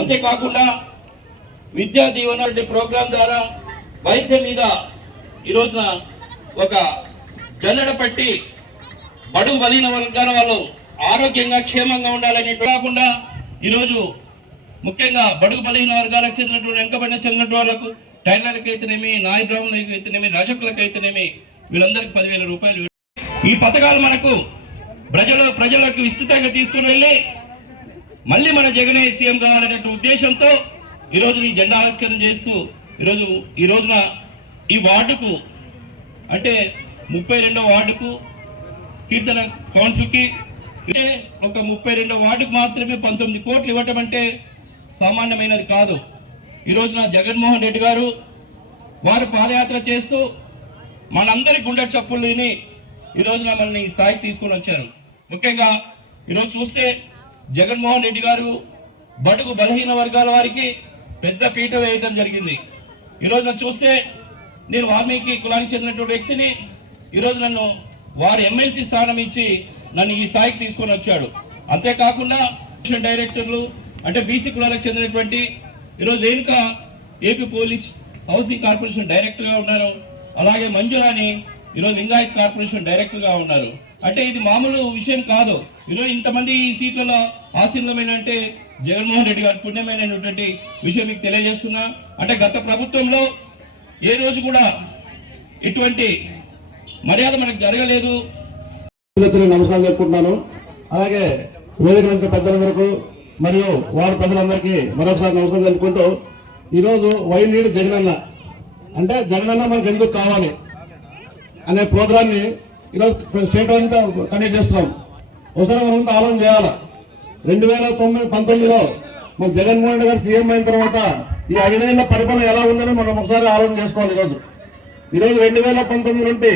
అంతేకాకుండా విద్యా దీవెన ప్రోగ్రాం ద్వారా వైద్యం మీద ఈ రోజున ఒక జల్లెడ పట్టి బడుగు బలహీన వర్గాల వాళ్ళు ఆరోగ్యంగా క్షేమంగా ఉండాలని కాకుండా ఈరోజు ముఖ్యంగా బడుగు బలహీన వర్గాలకు చెందినటువంటి వెనుకబడిన చెందినటువంటి వాళ్ళకు టైలర్లకు అయితేనేమి నాయ బ్రాహ్మణులకు అయితేనేమి రజకులకు అయితేనేమి వీళ్ళందరికీ 10,000 రూపాయలు. ఈ పథకాలు మనకు ప్రజలకు విస్తృతంగా తీసుకుని వెళ్ళి మళ్ళీ మన జగనే సీఎం కావాలనే ఉద్దేశంతో ఈరోజు ఈ జెండా ఆవిష్కరణ చేస్తూ ఈ రోజున ఈ వార్డుకు అంటే 32వ వార్డుకు కీర్తన కౌన్సిల్కి అంటే ఒక 32వ వార్డుకు మాత్రమే 19 కోట్లు ఇవ్వటం అంటే సామాన్యమైనది కాదు. ఈ రోజున జగన్మోహన్ రెడ్డి గారు వారు పాదయాత్ర చేస్తూ మనందరి గుండె చప్పులు విని ఈ రోజున మనల్ని ఈ స్థాయికి తీసుకొని వచ్చారు. ముఖ్యంగా ఈరోజు చూస్తే జగన్మోహన్ రెడ్డి గారు బడుగు బలహీన వర్గాల వారికి పెద్ద పీట వేయడం జరిగింది. ఈ రోజున చూస్తే నేను వాల్మీకి కులానికి చెందినటువంటి వ్యక్తిని, ఈరోజు నన్ను వారి ఎమ్మెల్సీ స్థానం ఇచ్చి నన్ను ఈ స్థాయికి తీసుకొని వచ్చాడు. అంతేకాకుండా డైరెక్టర్లు అంటే బీసీ కులాలకు చెందినటువంటి ఈరోజు Renuka AP police housing corporation డైరెక్టర్గా ఉన్నారు. అలాగే మంజులాని ఈరోజు లింగాయత్ కార్పొరేషన్ డైరెక్టర్గా ఉన్నారు. అంటే ఇది మామూలు విషయం కాదు. ఈరోజు ఇంతమంది ఈ సీట్లలో ఆసీనులమైన అంటే జగన్మోహన్ రెడ్డి గారి పుణ్యమైనటువంటి విషయం మీకు తెలియజేస్తున్నా. అంటే గత ప్రభుత్వంలో ఏ రోజు కూడా ఇటువంటి మర్యాద మనకు జరగలేదు. నమస్కారం చెప్పుకుంటున్నాను. అలాగే వేదిక పెద్దలందరికీ మరియు వారి ప్రజలందరికీ మరొకసారి నమస్కారం తెలుపుకుంటూ ఈరోజు వై నీడ్ జగనన్న అంటే జగనన్న మనకు ఎందుకు కావాలి అనే ప్రోగ్రామ్ని ఈరోజు స్టేట్ అంతా కండక్ట్ చేస్తున్నాం. ఒకసారి మనం ఆలోచన చేయాలి. 2019లో మన జగన్మోహన్ రెడ్డి గారు సీఎం అయిన తర్వాత ఈ 5 ఏళ్ల పరిపాలన ఎలా ఉందని మనం ఒకసారి ఆలోచన చేసుకోవాలి. ఈరోజు 2019 నుండి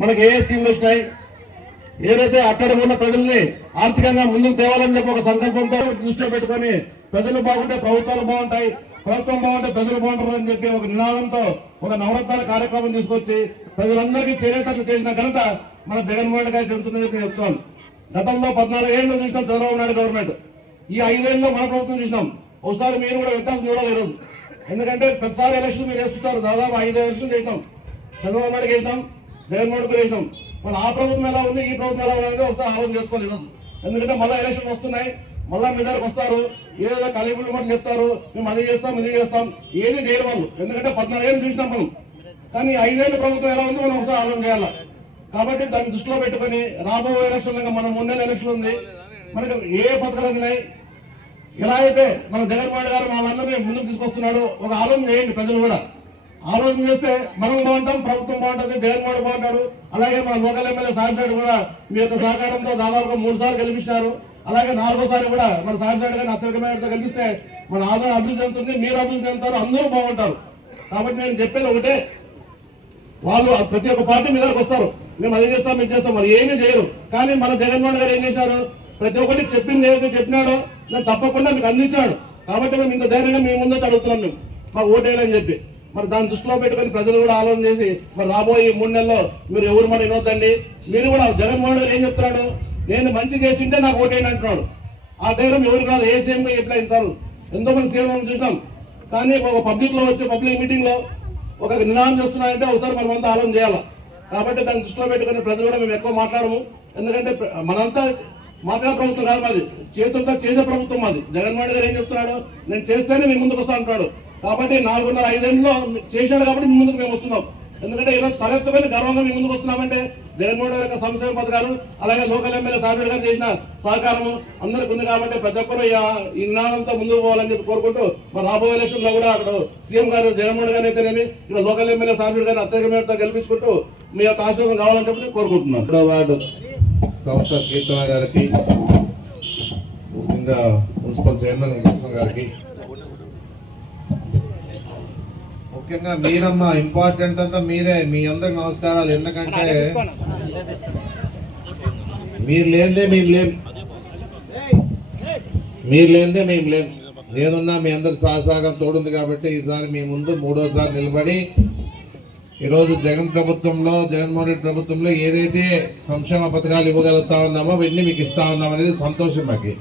మనకి ఏ స్కీమ్లు వచ్చినాయి, ఏదైతే అక్కడ ఉన్న ప్రజల్ని ఆర్థికంగా ముందుకు తేవాలని చెప్పి ఒక సంకల్పంతో దృష్టిలో పెట్టుకొని ప్రజలు బాగుంటే ప్రభుత్వాలు బాగుంటాయి, ప్రభుత్వం బాగుంటే ప్రజలు బాగుంటారు అని చెప్పి ఒక నినాదంతో ఒక నవరత్నాల కార్యక్రమం తీసుకొచ్చి ప్రజలందరికీ చేరేటట్లు చేసిన ఘనత మన జగన్మోహన్ రెడ్డి గారు చెందుతుందని చెప్పి చెప్తాను. గతంలో 14 ఏళ్ళు చూసినాం చంద్రబాబు నాయుడు గవర్నమెంట్, ఈ 5 ఏళ్ళలో మన ప్రభుత్వం చూసినాం. ఒకసారి మీరు కూడా వ్యత్యాసం చూడాలి ఈరోజు. ఎందుకంటే ప్రతిసారి ఎలక్షన్ మీరు వేస్తుంటారు. దాదాపు 5 ఎలక్షన్లు చేసినాం, చంద్రబాబు నాయుడుకి వేసినాం, జగన్మోహన్ రెడ్డికి వేసినాం. మన ఆ ప్రభుత్వం ఎలా ఉంది, ఈ ప్రభుత్వం ఎలా ఉన్నది ఒకసారి ఆలోచన చేసుకోవాలి ఈరోజు. ఎందుకంటే మళ్ళీ ఎలక్షన్ వస్తున్నాయి, మళ్ళీ మీ దగ్గరకు వస్తారు, ఏదో కలిపులు మాట చెప్తారు, మేము అది చేస్తాం ఇది చేస్తాం, ఏది చేయరు వాళ్ళు. ఎందుకంటే 14 ఏళ్ళు చూసినాం మనం. కానీ 5 ఏళ్ళ ప్రభుత్వం ఎలా ఉంది మనం ఒకసారి ఆలోచన చేయాలి. కాబట్టి దాన్ని దృష్టిలో పెట్టుకుని రాబోయే ఎలక్షన్ మనం 3 నెలల ఎలక్షన్ ఉంది, మనకు ఏ పథకాలు అందినాయి, ఎలా అయితే మన జగన్మోహన్ గారు మనందరినీ ముందుకు తీసుకొస్తున్నాడు ఒక ఆలోచన చేయండి. ప్రజలు కూడా ఆలోచన చేస్తే మనం బాగుంటాం, ప్రభుత్వం బాగుంటుంది, జగన్మోహన్ బాగుంటాడు. అలాగే మన లోకల్ ఎమ్మెల్యే సాయినాయుడు కూడా మీ యొక్క సహకారంతో దాదాపుగా 3 సార్లు గెలిపించారు. అలాగే 4వ సారి కూడా మన సాయినాయుడు గారిని అత్యధికమైనతో గెలిపిస్తే మన ఆదాయం అభివృద్ధి చెందుతుంది, మీరు అభివృద్ధి చెందుతారు, అందరూ బాగుంటారు. కాబట్టి నేను చెప్పేది ఒకటే, వాళ్ళు ప్రతి ఒక్క పార్టీ మీ దగ్గరకు వస్తారు, మేము అది చేస్తాం ఇది చేస్తాం, మరి ఏమీ చేయరు. కానీ మన జగన్మోహన్ గారు ఏం చేశారు, ప్రతి ఒక్కటి చెప్పింది ఏదైతే చెప్పినాడో నేను తప్పకుండా మీకు అందించాడు. కాబట్టి మేము ఇంత ధైర్యంగా మీ ముందు అడుగుతున్నాం, మేము మాకు ఓటేయాలని చెప్పి. మరి దాన్ని దృష్టిలో పెట్టుకుని ప్రజలు కూడా ఆలోచన చేసి మరి రాబోయే 3 నెలల్లో మీరు ఎవరు మాట వినొద్దండి. మీరు కూడా జగన్మోహన్ గారు ఏం చెప్తున్నాడు, నేను మంచి చేసింటే నాకు ఓటేయండి అంటున్నాడు. ఆ ధైర్యం ఎవరికి రాదు. ఏ సీఎంగా ఎట్లా ఇస్తారు, ఎంతోమంది సీఎం చూసినాం. కానీ ఒక పబ్లిక్ లో వచ్చి పబ్లిక్ మీటింగ్ లో ఒక నినాదం చేస్తున్నారంటే ఒకసారి మనం అంతా ఆలోచన చేయాలి. కాబట్టి దాన్ని దృష్టిలో పెట్టుకుని ప్రజలు కూడా మేము ఎక్కువ మాట్లాడము. ఎందుకంటే మనంతా మాట్లాడే ప్రభుత్వం కాదు మాది, చేతులతో చేసే ప్రభుత్వం మాది. జగన్మోహన్ గారు ఏం చెప్తున్నాడు, నేను చేస్తేనే మీ ముందుకు వస్తా అంటున్నాడు. కాబట్టి 4.5 ఏళ్ళలో చేశాడు కాబట్టి మీ ముందుకు మేము వస్తున్నాం. ఎందుకంటే ఈరోజు తలెత్తుకొని గర్వంగా మీ ముందుకు వస్తున్నామంటే జగన్మోహన్ గారి యొక్క సంక్షేమ పథకాలు, అలాగే లోకల్ ఎమ్మెల్యే సాయినాయుడు గారు చేసిన సహకారము అందరికి ఉంది. కాబట్టి ప్రతి ఒక్కరూ ఈ నినాదంతో ముందుకు పోవాలని చెప్పి కోరుకుంటూ మరి రాబోయే ఎలక్షన్ లో కూడా అక్కడ సీఎం గారు జగన్మోహన్ గారు అయితేనేమి ఇక్కడ లోకల్ ఎమ్మెల్యే సాయినాయుడు గారిని అత్యధికమైనతో గెలిపించుకుంటూ మీ యొక్క ఆశీర్వాదం కావాలని చెప్పి కోరుకుంటున్నాను. వార్డు కౌన్సిలర్ కీర్తన గారికి, ఇంకా మున్సిపల్ చైర్మన్ కృష్ణ గారికి, ముఖ్యంగా మీరమ్మ ఇంపార్టెంట్ అంతా మీరే. మీ అందరికి నమస్కారాలు. ఎందుకంటే మీరు లేనిదే మేము లేం, మీరు లేనిదే మేము లేం. ఏదున్నా మీ అందరి సహసాగం తోడుంది. కాబట్టి ఈసారి మీ ముందు 3వసారి నిలబడి ఈరోజు జగన్మోహన్ రెడ్డి ప్రభుత్వంలో ఏదైతే సంక్షేమ పథకాలు ఇవ్వగలుగుతా ఉన్నామో అవన్నీ మీకు ఇస్తా ఉన్నాం అనేది సంతోషం మాకు.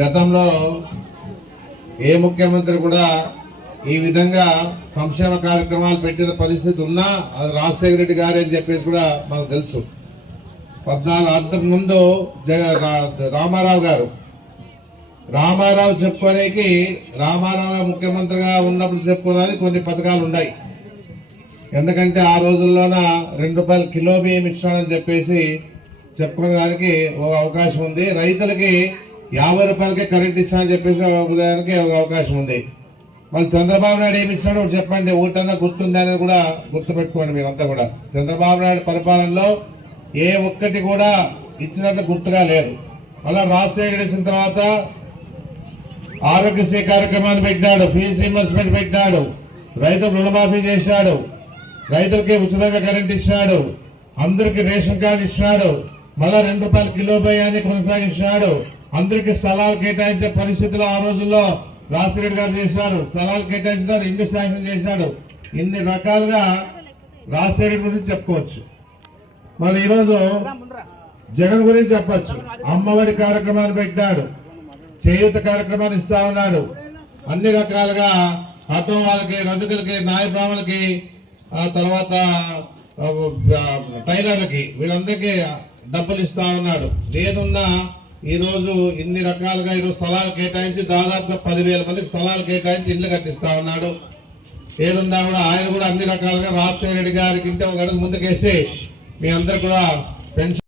గతంలో ఏ ముఖ్యమంత్రి కూడా ఈ విధంగా సంక్షేమ కార్యక్రమాలు పెట్టిన పరిస్థితి ఉన్నా అది రాజశేఖర రెడ్డి గారు అని చెప్పేసి కూడా మనకు తెలుసు. 14 అంతకుముందు రామారావు చెప్పుకోనేకి రామారావు ముఖ్యమంత్రిగా ఉన్నప్పుడు చెప్పుకోవడానికి కొన్ని పథకాలు ఉన్నాయి. ఎందుకంటే ఆ రోజుల్లోన ₹2 కిలో బియ్యం ఇచ్చానని చెప్పేసి చెప్పుకోవడానికి ఒక అవకాశం ఉంది. రైతులకి ₹50కే కరెంట్ ఇచ్చానని చెప్పేసి ఉదయానికి ఒక అవకాశం ఉంది. మళ్ళీ చంద్రబాబు నాయుడు ఏమి ఇచ్చాడో ఒకటి చెప్పండి, ఓటన్నా గుర్తుంది అనేది కూడా గుర్తుపెట్టుకోండి మీరంతా కూడా. చంద్రబాబు నాయుడు పరిపాలనలో ఏ ఒక్కటి కూడా ఇచ్చినట్లు గుర్తుగా లేదు. మళ్ళీ రాజశేఖర్ వచ్చిన తర్వాత ఆరోగ్యశ్రీ కార్యక్రమాన్ని పెట్టాడు, ఫీజు రీయింబర్స్మెంట్ పెట్టాడు, రైతులకు రుణమాఫీ చేశాడు, రైతులకి ఉచితంగా కరెంట్ ఇచ్చాడు, అందరికి రేషన్ కార్డు ఇచ్చాడు, మళ్ళా ₹2 కిలో బియ్యాన్ని కొనసాగించాడు, అందరికి స్థలాలు కేటాయించే పరిస్థితులు ఆ రోజుల్లో రాజశేఖర్ గారు చేశారు. స్థలాలు కేటాయించిన ఇల్లు శాంక్షన్ చేశాడు. ఇన్ని రకాలుగా రాజశేఖర్ గురించి చెప్పుకోవచ్చు. మరి ఈరోజు జగన్ గురించి చెప్పచ్చు. అమ్మఒడి కార్యక్రమాన్ని పెట్టాడు, చేయూత కార్యక్రమాన్ని ఇస్తా ఉన్నాడు, అన్ని రకాలుగా ఆటో వాళ్ళకి, రజకులకి, నాయ బ్రాహ్మణులకి, ఆ తర్వాత టైలర్లకి, వీళ్ళందరికీ డబ్బులు ఇస్తా ఉన్నాడు. ఏదున్నా ఈరోజు ఇన్ని రకాలుగా ఈరోజు స్థలాలు కేటాయించి దాదాపుగా 10,000 మందికి స్థలాలు కేటాయించి ఇల్లు కట్టిస్తా ఉన్నాడు. ఏదున్నా కూడా ఆయన కూడా అన్ని రకాలుగా రాజశేఖర రెడ్డి గారికి ఇంటే ఒక అడుగు ముందుకేసి మీ అందరు కూడా పెన్షన్